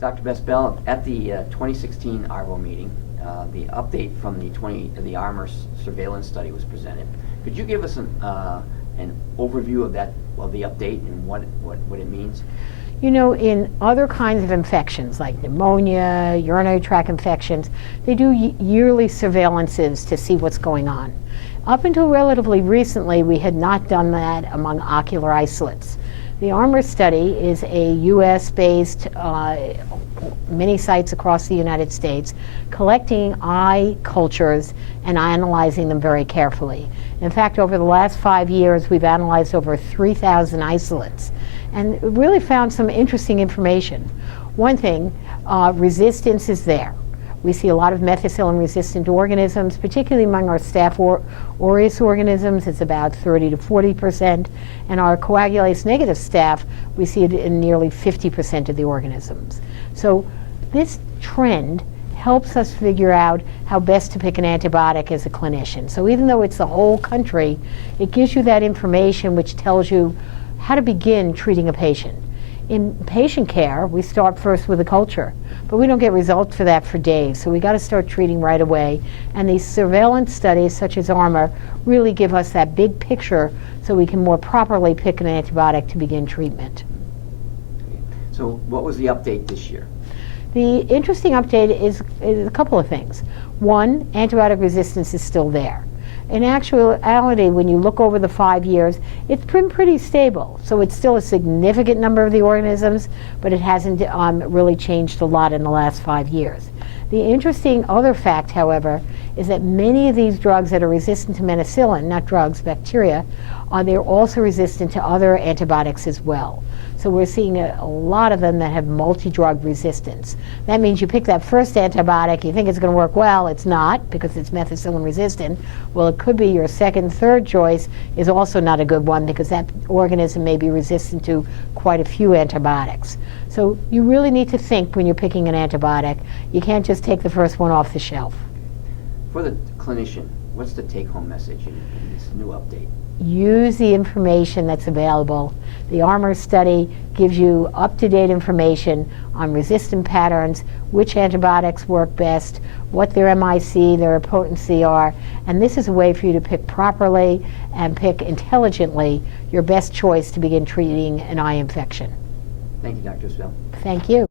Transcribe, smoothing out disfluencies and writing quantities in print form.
Dr. Asbell, at the 2016 ARVO meeting, the update from the ARMOR surveillance study was presented. Could you give us an overview of the update and what it means? You know, in other kinds of infections like pneumonia, urinary tract infections, they do yearly surveillances to see what's going on. Up until relatively recently, we had not done that among ocular isolates. The ARMOR study is a US-based, many sites across the United States, collecting eye cultures and analyzing them very carefully. In fact, over the last 5 years, we've analyzed over 3,000 isolates and really found some interesting information. One thing, resistance is there. We see a lot of methicillin-resistant organisms, particularly among our Staph aureus organisms. It's about 30 to 40%. And our coagulase-negative staph, we see it in nearly 50% of the organisms. So this trend helps us figure out how best to pick an antibiotic as a clinician. So even though it's the whole country, it gives you that information which tells you how to begin treating a patient. In patient care, we start first with a culture, but we don't get results for that for days, so we got to start treating right away. And these surveillance studies, such as ARMOR, really give us that big picture so we can more properly pick an antibiotic to begin treatment. So what was the update this year? The interesting update is a couple of things. One, antibiotic resistance is still there. In actuality, when you look over the 5 years, it's been pretty stable. So it's still a significant number of the organisms, but it hasn't really changed a lot in the last 5 years. The interesting other fact, however, is that many of these drugs that are resistant to penicillin, not drugs, bacteria, they're also resistant to other antibiotics as well. So we're seeing a lot of them that have multi-drug resistance. That means you pick that first antibiotic, you think it's going to work well, it's not because it's methicillin resistant. Well, it could be your second, third choice is also not a good one because that organism may be resistant to quite a few antibiotics. So you really need to think when you're picking an antibiotic. You can't just take the first one off the shelf. For the clinician, what's the take-home message in this new update? Use the information that's available. The ARMOR study gives you up-to-date information on resistant patterns, which antibiotics work best, what their MIC, their potency are, and this is a way for you to pick properly and pick intelligently your best choice to begin treating an eye infection. Thank you, Dr. Asbell. Thank you.